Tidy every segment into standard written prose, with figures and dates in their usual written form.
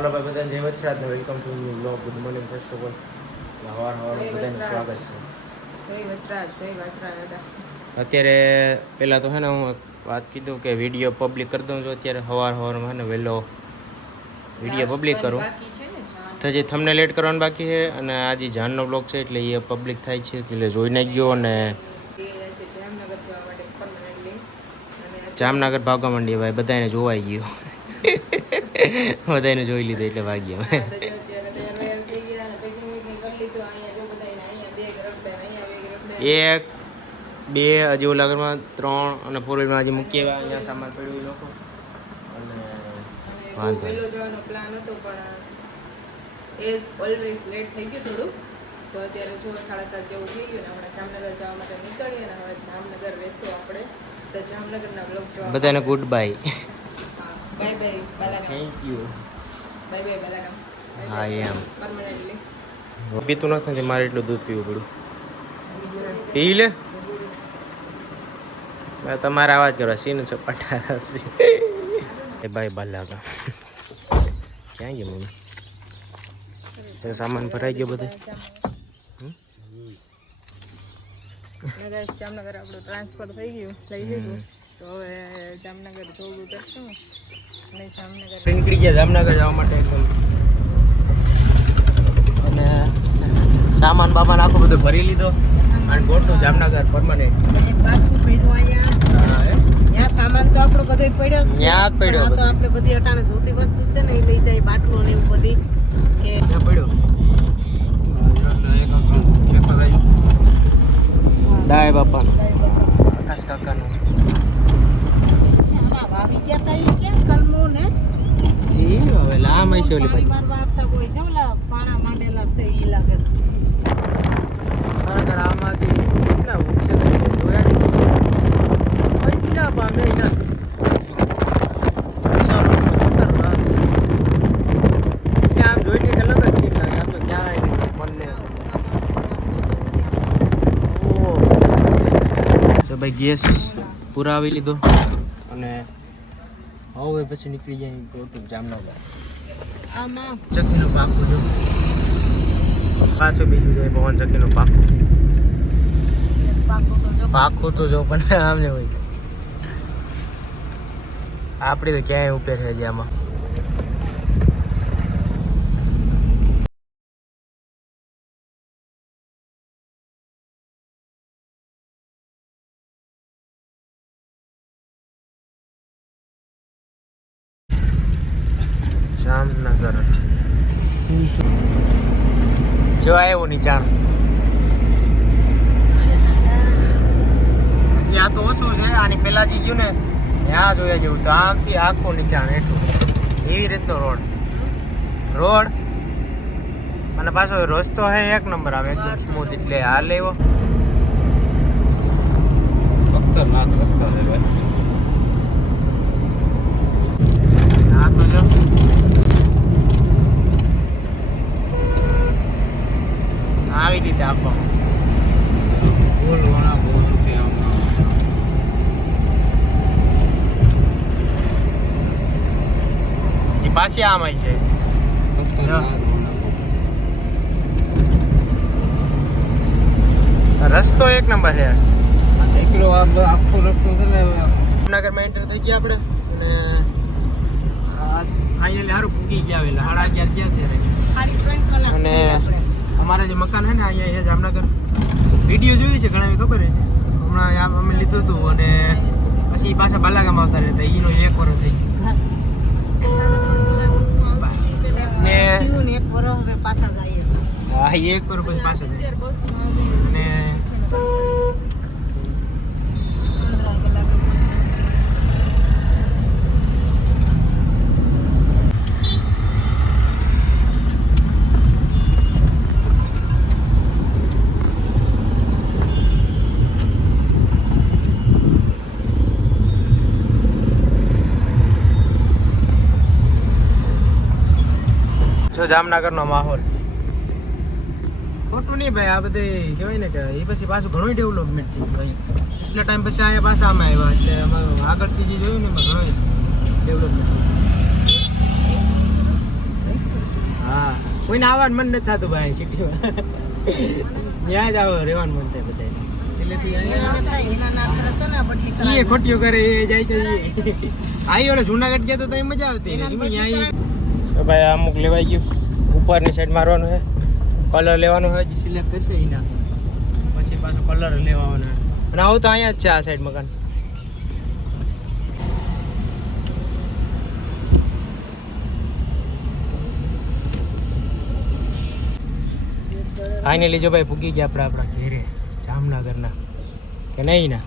Hello भाई बधाने जय वचराज ने welcome to new blog good morning first of all हवार બધાનું સ્વાગત છે જય વચરાજ અત્યારે પહેલાં તો હે ને હું વાત કીધું કે વિડીયો પબ્લિક કરી દઉં છું અત્યારે સવારમાં હે ને વહેલો વિડીયો પબ્લિક કરું તો જે થંબનેલ એડ કરવાનું બાકી છે અને આ જે જાનનો બ્લોગ છે એટલે એ પબ્લિક થાય છે એટલે જોઈ નાખજો અને જામનગર ભાગવા માંડીએ ભાઈ બધાને જોવાઈ ગયું બધાને જોઈ લીધું એટલે ભાગ્યા એક બે હજી ઓલા ઘરમાં 3 અને 4 વ્હીલમાં હજી મૂકી આવ્યા અહીંયા સામાન પડ્યું એ લોકો અને વાંધો વેલો જવાનો પ્લાન હતો પણ એઝ ઓલવેઝ લેટ થઈ ગયું થોડું તો અત્યારે જો 7:30 જેવું થઈ ગયું ને હમણાં જામનગર જવા માટે નીકળીએ ને હવે જામનગર રહેશું આપણે તો જામનગરના બ્લોગ જોવા બધાને ગુડ બાય બાય બાય બાલાગામ થેન્ક યુ બાય બાય બાલાગામ હા એમ પરમેનન્ટલી પીતું નથી મારે એટલું દૂધ પીવું પડ્યું પી લે તમારા અવાજ કરવા સીન સપાટા એ ભાઈ બાલાગામ ક્યાં ગયો મમ્મી સામાન ભરાઈ ગયો બધે જામનગર આપણું ટ્રાન્સફર થઈ ગયું લઈ લીધું તો હવે જામનગર જોવું કરશું અને જામનગર નીકળી ગયા જામનગર જવા માટે એકદમ અને સામાન બામાન આખું બધું ભરી લીધો અને ગોઠું જામનગર પરમાનન્ટ બાસ્કુ પડ્યું અહીંયા ત્યાં સામાન તો આપણો બધો પડ્યો છે ત્યાં જ પડ્યો તો આપણે બધી અટાણે જોતી વસ્તુ છે ને એ લઈ જાય બાટલો ને એવું બધી કે ત્યાં પડ્યો ડાય બાપાનો આકાશ કાકાનો વાવી ગયા તા ઈ કેમ કલમો ને એ હવે લામ હશે ઓલી ભાઈ મારવા આપતા કોઈ છે ઓલા પાણા માંડેલા છે ઈ લાગે છે ખરેખર આમાંથી કેટલા વૃક્ષ જોયા કેટલા પામે એના આમ જોઈને કે અલગ જ સીન લાગે આમ તો ક્યાં મનને તો ભાઈ ગેસ પુરાવી લીધો અને હવે પછી નીકળી જાય ગોતું જામનગર આમાં ચક્કીનું પાકું જો પાછું બીજું જોઈએ પવન ચક્કીનું પાકું તો જો પણ આમ ને હોય આપણી તો ક્યાંય ઉપર છે હજી આમાં જામનગર જો આવ્યું નીચાણ ત્યાં તો ઓછું છે આની પહેલા જે ગયું ને ત્યાં જોયા જેવું તો આમથી આખું નીચાણ એટલું એવી રીતનો રોડ અને પાછો રસ્તો હે એક નંબર આવે એકદમ સ્મૂથ એટલે હાલ લેવો ખતરનાક રસ્તો છે ભાઈ આ તો જો આવી રીતે આપો બોલવાના બોલ એ પાછી આમ આવી છે રસ્તો એક નંબર છે એકલો આખો રસ્તો છે ને જામનગરમાં એન્ટર થઈ ગયા આપણે અને ફાઇનલી સારું પૂગી ગયા આવેલા 11:30 અને અમારા જે મકાન છે ને અહીંયા જામનગર વિડીયો જોયું છે ઘણા ખબર છે હમણાં અમે લીધું હતું અને પછી પાછા બાલાગામ આવતા રહેતા એનો 1 વર્ષ થઈ ગયું ને 1 વર્ષ હવે પાછા જઈએ છે હા 1 વર્ષ પછી પાછા જાય અને જામનગરનો માહોલ ખોટું નહીં ભાઈ આ બધે કહેવાય ને કે એ પછી પાછું ઘણું ડેવલપમેન્ટ થયું ભાઈ એટલા ટાઈમ પછી અહીંયા પાછા અમે આવ્યા એટલે અમારું આગળથી જે જોયું ને એમાં ઘણું ડેવલપમેન્ટ કોઈને આવવાનું મન નથી થતું ભાઈ સિટીમાં ત્યાં જ આવો રહેવાનું મન થાય બધા એ ખોટીઓ કરે એ જાય તો આઈ ઓલે જુનાગઢ ગયા તો તઈ મજા આવતી તો ભાઈ અમુક લેવાઈ ગયું ઉપરની સાઈડ મારવાનું છે કલર લેવાનો હોય જે સિલેક્ટ કરશે એના પછી પાછો કલર લેવાનો અને આવું તો અહીંયા જ છે આ સાઈડ મકાન આઈને લીજો ભાઈ ભૂગી ગયા આપણા ઘેરે જામનગરના કે નહીં ના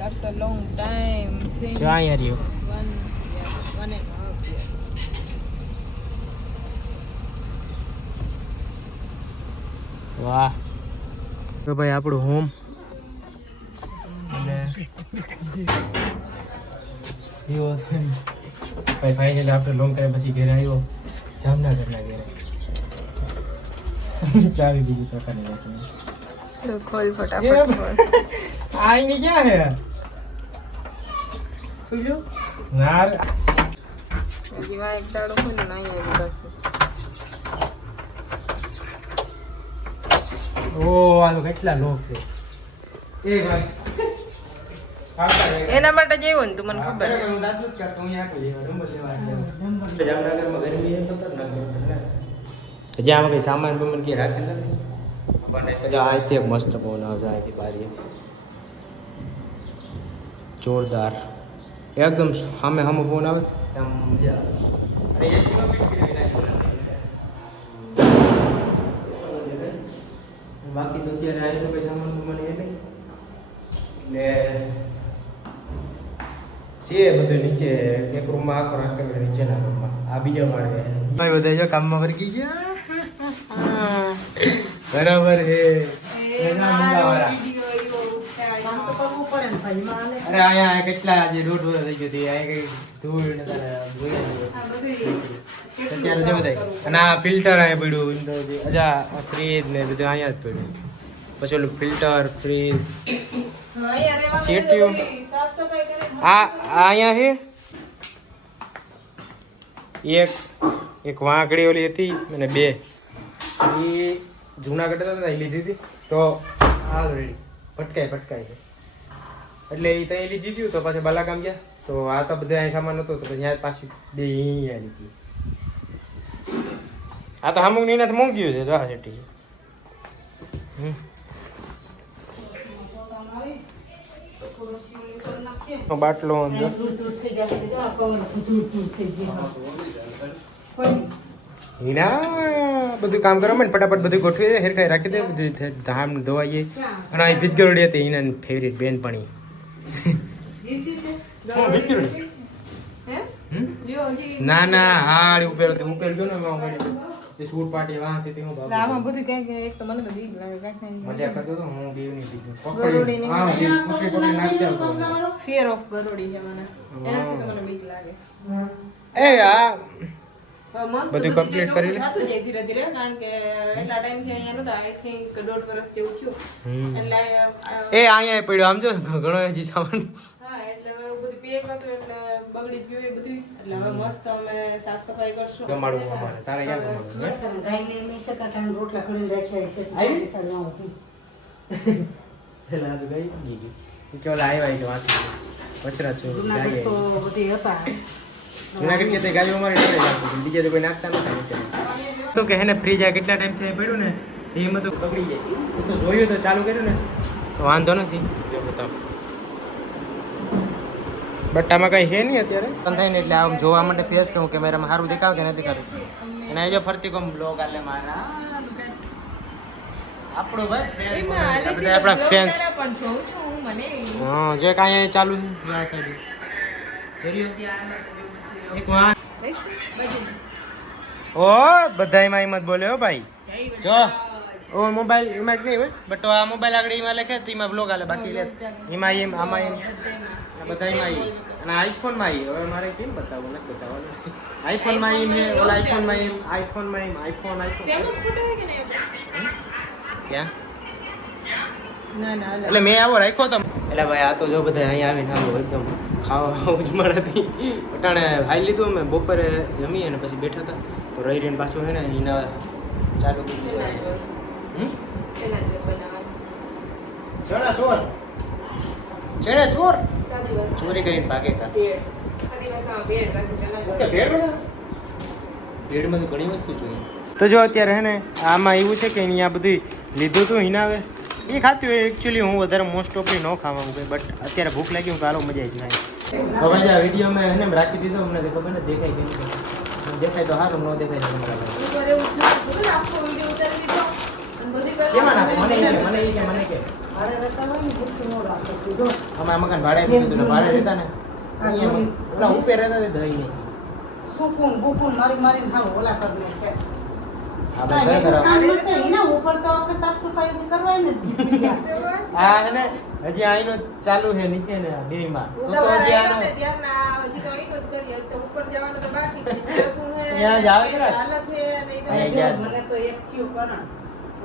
after long time જો અહીંયા રહ્યો one and a half year. વાહ તો ભાઈ આપણું હોમ અને ભાઈ ફાઇનલી આપણે લોંગ ટાઈમ પછી ઘરે આવ્યો જામનગરના ઘરે ચાવી બીજી પ્રકારની રાખી तो खोल फटाफट खोल आई नहीं क्या है खुलो यार जीवा एक दाड़ो खोल नहीं है बस ओ આ તો કેટલા લોક છે એ ભાઈ એના માટે જેવું ને તું મને ખબર હું દાંતલું જ કાસ હું અહીંયા કોઈ નંબર લેવા જામનગરમાં ગરમી એ ખતરનાક તો જ્યાં કઈ સામાન બમન કે રાખેલા નથી પણ કજા આઈથી મસ્ત પવન આવે આઈથી બારી જોરદાર એકદમ સામે સામે પવન આવે આમ મજા આવે અને એસીમાં ફિટ કરી નાખ્યું બાકી તો અત્યારે આવી તો કઈ સામાન બમન એ નહીં એટલે છે બધું નીચે એક રૂમમાં આખો રાખેલો નીચેના રૂમમાં આ બીજો માળે ભાઈ બધા જો કામમાં વર્ગી ગયા બરાબર હે અરે અહીંયા કેટલા આજે 1.5 વર્ષ થઈ ગયો હતી અહીંયા કઈ ધૂળ ને અત્યારે જો બધા અને આ ફિલ્ટર અહીંયા પડ્યું અજા ફ્રીજ ને બધું અહીંયા જ પડ્યું પછી ઓલું ફિલ્ટર ફ્રીજ સીટીયું આ અહીંયા છે એક વાંકડી ઓલી હતી અને 2 એ જુનાગઢ હતા લીધી હતી તો આ રેડી ફટકાય છે એટલે એ ત્યાં લીધી હતી તો પાછા બાલાગામ ગયા તો આ તો બધા અહીં સામાન હતો તો ત્યાં પાછી 2 અહીંયા લીધી આ તો અમુક ની મોંઘી છે જો આ સેટી બાટલો અંદર હીના બધું કામ કરો ને ફટાફટ બધું ગોઠવી દે હેરખાઈ રાખી દે બધું ધામ ધોવાઈએ અને અહીં ભીતગરોડી હતી એના ફેવરિટ બેનપણી ના ના હાડ ઉપર ગયો ને એ સૂટ પાટી વાંથી તે હું ભાવ આમાં બધું કઈ એક તો મને તો બીક લાગે કઈ મજા કરતો તો હું બીવ ની બીક પકડી હા જે પુષ્પે પકડી નાખી આવતો ફિયર ઓફ ગરોડી છે મને એનાથી તો મને બીક લાગે એ આ મસ્ત બધું કમ્પ્લીટ કરી લે થતું જાય ધીરે ધીરે કારણ કે એટલા ટાઈમ થી અહીંયા નતો આઈ થિંક 1.5 વર્ષ જેવું થયું એટલે એ અહીંયા પડ્યો આમ જો ઘણો હજી સામાન હા એટલે હવે બધું પેક હતું એટલે બગડી ગયું એ બધું એટલે હવે મસ્ત અમે સાફ સફાઈ કરશું જમાડું અમારે તારે યાદ ગાયને સકાટાણ રોટલા કરીને રાખ્યા છે આવી? સારું પેલા તો ગઈ ગઈ કે ઓલા આવ્યા કે વાત વચરા છો ગાય તો બધી હતા જુનાગઢ કે તે ગાયો અમારે ડરે લાગતું બીજે તો કોઈ નાખતા નતા તો કે હેને ફ્રીજ આ કેટલા ટાઈમ થી પડ્યું ને એમાં તો બગડી જાય તો જોયું તો ચાલુ કર્યું ને તો વાંધો નથી જો બતાવો બટ આમાં કઈ છે નહીં અત્યારે પણ થાય ને એટલે આમ જોવા માટે ફેસ કે હું કેમેરામાં સારું દેખાવ કે નથી દેખાતું અને એ જો ફરતી કોમ બ્લોગ આલે મારા આપણો ભાઈ બધા આપણા ફેન્સ પણ જોઉં છું હું મને હા જે કાંઈ ચાલુ છે આ સાઈડ જોરિયો એક વાર ઓ બધા એમાં હિંમત બોલે હો ભાઈ જો ઓ મોબાઈલ એમાં જ નહીં હોય બટ આ મોબાઈલ આગળ એમાં લખે તો એમાં બ્લોગ આલે બાકી લે એમાં એમ આમાં એમ બધા એમાં આવી અને આઈફોનમાં આવી હવે મારે કેમ બતાવવું નથી બતાવવાનું આઈફોનમાં એમ છે ઓલા આઈફોનમાં એમ આઈફોન સેમ ફોટો હોય કે નહીં ક્યાં ના ના એટલે મેં આવો રાખ્યો તો એટલે ભાઈ આ તો જો બધા અહીંયા આવીને આવો એકદમ ખાવા ઉજમાડાથી અટાણે ખાઈ લીધું અમે બપોરે જમી અને પછી બેઠા હતા તો રહી રહીને પાછું છે ને એના ચાલુ ચણા ચોર હમ ચણા ચોર બનાવવાનું ચણા ચોર ચણા ચોર સાદી વાત ચોરી કરીને ભાગે કા ભેળ સાદી ભાષામાં ભેળ બાકી ચણા ચોર ઓકે ભેળ બનાવ ભેળમાં તો ઘણી વસ્તુ જોઈએ તો જો અત્યારે હે ને આમાં એવું છે કે અહીંયા બધું લીધું હતું હિનાવે એ ખાતી હોય એકચ્યુઅલી હું વધારે મોસ્ટ ઓફલી ન ખાવા હું બટ અત્યારે ભૂખ લાગી હું કાલો મજા આવી છે હવે આ વિડીયો મેં એને રાખી દીધો અમને તો ખબર ને દેખાય કે નહીં દેખાય તો સારું ન દેખાય તો તમારા ઉપર એવું થયું આખો વિડિયો ઉતારી દીધો અને બધી કેમાં નાખો મને કે મારે રહેતા હોય ને ભૂખી ન રાખો કીધું અમારા મકાન ભાડે આપી દીધું ને ભાડે રહેતા ને અહીંયા ઓલા ઉપર રહેતા તે દહીં નહીં સુકૂન બુકૂન મારીને ખાવ ઓલા કરીને કે આપણે ઘરે કરાવ એના ઉપર તો આપણે સાફ સફાઈ કરવાય ને હા અને હજી આઈનો ચાલુ છે નીચે ને બેમાં તો હજી આનો હજી તો અહીંનો જ કરીએ તો ઉપર જવાનું તો બાકી છે ત્યાં શું હે ત્યાં જ આવે છે ને? હાલત હે અને ઈ તો અહીંયા ગયા. મને તો એક થયું કરણ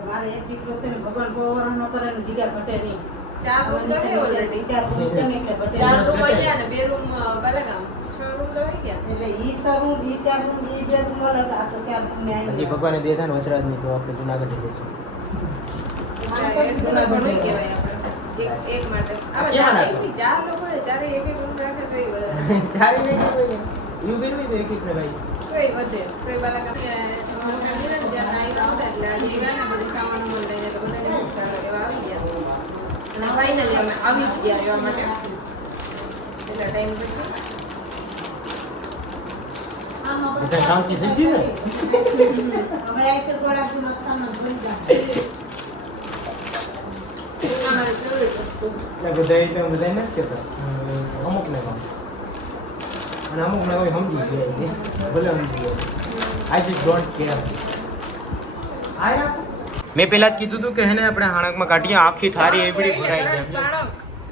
મારે એક દીકરો છે ને ભગવાન બહુ ન કરે ને જીગા ઘટે નહીં ચાર રૂમ તો હે ઓલરેડી 4 રૂમ છે ને એટલે ઘટે ચાર નહીં. રૂમ અહીંયા ને બે રૂમ બાલાગામ 6 રૂમ તો થઈ ગયા એટલે ઈ સરૂમ ઈ 4 રૂમ ઈ 2 રૂમ અલગ આ તો 4 રૂમ ને હજી ભગવાને દે થાય ને વસરાજની તો આપણે જુનાગઢ લઈશું બધા ઘણું કહેવાય આપણે એક માટે આવા ક્યાં ચાર નાખો? ચાર લોકો છે ચારે એક એક રૂમ રાખે તો ઈ વધે ચારી ને કોઈ ને યુ બિલ તો એક એક ને ભાઈ તોય વધે તોય બાલાગામ મોટા નિરંજન આવ્યા હતા એટલે આજે ગયા ને બધી સામાન મોલ લઈને તો બધાને ભૂખતા એવા આવી ગયા અને ફાઇનલી અમે આવી જ ગયા રહેવા માટે એટલે ટાઈમ પછી બધા શાંતિ થઈ ગઈ ને હવે આઈસે થોડા ગુના સામાન ભરી જાય અમારે ફેવરેટ વસ્તુ એટલે બધા નથી કહેતા અમુક ને અને અમુક ને કોઈ સમજી ગયા છે ભલે સમજી ગયા આઈ જસ્ટ ડોન્ટ કેર મેં પેલા જ કીધું હતું કે હે ને આપણે હાણકમાં કાઢીએ આખી થારી એવડી ભરાઈ ગઈ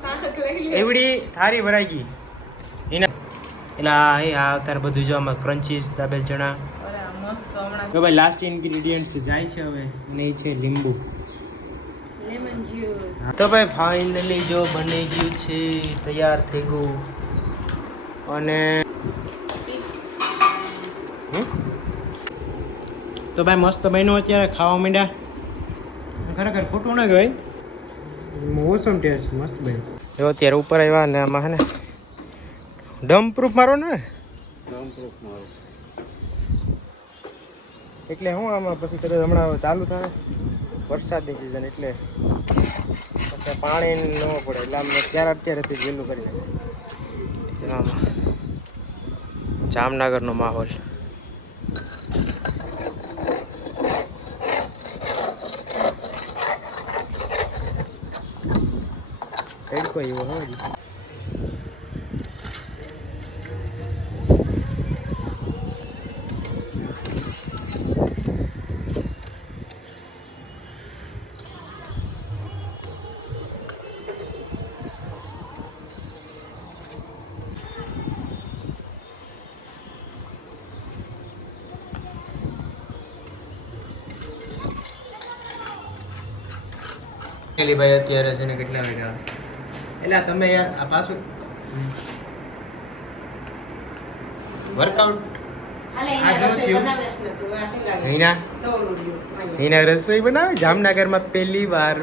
સાણક લઈ લે એવડી થારી ભરાઈ ગઈ એના એટલે આ અત્યારે બધું જો આમાં ક્રન્ચીસ દાબેલ ચણા અરે આ મસ્ત હમણાં તો ભાઈ લાસ્ટ ઇન્ગ્રીડિયન્ટ્સ જાય છે હવે અને એ છે લીંબુ લેમન જ્યુસ તો ભાઈ ફાઇનલી જો બની ગયું છે તૈયાર થઈ ગયું અને તો ભાઈ મસ્ત બન્યું અત્યારે ખાવા માંડ્યા ખરેખર ખોટું ના કહેવાય ઓસમ ટેસ્ટ મસ્ત બન્યું જો અત્યારે ઉપર આવ્યા ને આમાં હે ને ડમ પ્રૂફ મારો ને એટલે હું આમાં પછી કદાચ હમણાં ચાલુ થાય વરસાદની સિઝન એટલે પછી પાણી ન પડે એટલે આમ અત્યારેથી વહેલું કરી નાખે આમાં જામનગરનો માહોલ તડકો એવો હોય ભાઈ અત્યારે છે ને કેટલા વાગ્યા એટલે તમે યાર આ પાછું વર્કઆઉટ હાલે આ એને જો રસોઈ થયું. બનાવેશ ને તું આ ટીંગાડી હિના ચોલું રહ્યું હિના રસોઈ બનાવે જામનગરમાં પહેલી વાર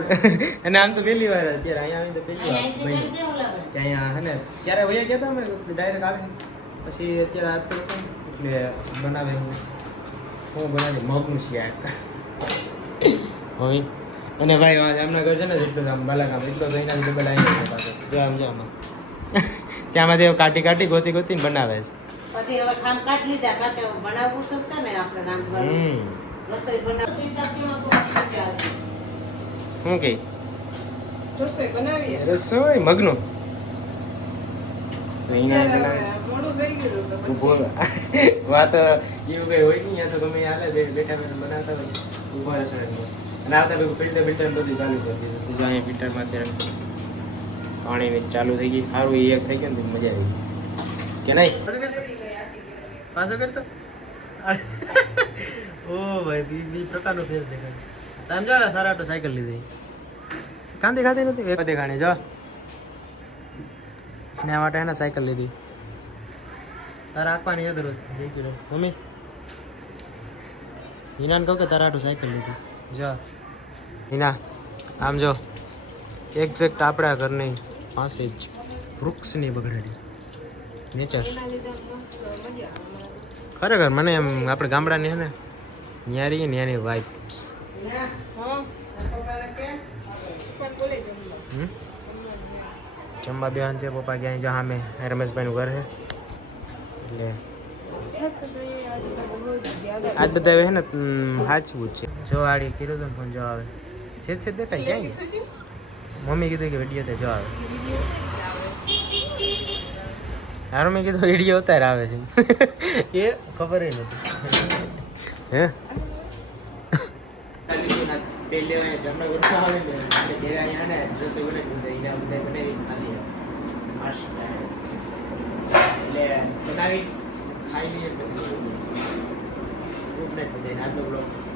અને આમ તો પહેલી વાર અત્યારે અહીંયા આવીને તો પહેલી વાર અહીંયા બની. કેવું લાગે કે અહીંયા હે ને ત્યારે વયા ગયા હતા અમે ડાયરેક્ટ આવીને પછી અત્યારે આ તો એટલે બનાવે હું બનાવી મગનું શાક હવે અને ભાઈ આ જામનગર છે ને જેટલું આમ બાલાગામ એટલો તો એના ડબલ આવી જાય પાછો જો આમ જો આમાં ત્યાંમાં તે કાઢી કાઢી ગોતીને બનાવે છે પછી હવે ખાંડ કાઢ લીધા કાકે બનાવવું તો છે ને આપણે રાંધવાનું રસોઈ બનાવવી શાકીમાં તો શું ચાલે શું કે રસોઈ બનાવીએ રસોઈ મગનું તો અહીંયા અત્યારે બનાવે છે મોડું થઈ ગયું તો ઊભો પછી વાત એવું કઈ હોય નહીં યા તો ગમે હાલે બેઠા બેઠા બનાવતા હોય ઊભો રહેશે નહીં અને આવતા ભેગું ફિલ્ટર બધું ચાલુ કરી દીધું જો અહીંયા ફિલ્ટરમાં અત્યારે પાણીની ચાલુ થઈ ગઈ સારું એ એક થઈ ગયું ને તો મજા આવી કે નહીં પાછો કરતો ઓ ભાઈ બી પ્રકારનો ફેસ દેખાય તમે જો સારા તો સાયકલ લીધી કાંદી ખાતી નથી એક દેખાણી જો એના માટે એને સાયકલ લીધી તારે આપવાની યાદ રોજ મમ્મી હિનાને કહું કે તારા હાટુ સાયકલ લીધી જો હિના આમ જો એક્ઝેક્ટ આપણા ઘરની પાસે જ વૃક્ષની બગડેલી નેચર ખરેખર મને એમ આપણે ગામડાની હે ને ન્યારી ન્યાની વાઇબ્સ જમવા બેન છે પપ્પા ક્યાંય જો સામે રમેશભાઈનું ઘર છે એટલે આજ બધા હે ને સાચવું જ છે જો આડી કીધું હતું પણ જો આવે છે દેખાય ક્યાં મમ્મી કીધું કે વિડીયો તો જો આવે હારું મેં કીધું વિડીયો ઉતાર આવે છે એ ખબર નથી હે પહેલે જામનગર આવે ને ત્યારે અહીંયા ને રસોઈ બનાવી બધા બનાવી ખાલી એટલે બનાવી ખાઈ લઈએ પછી ગુડ નાઇટ બધાને આજનો બ્લોગ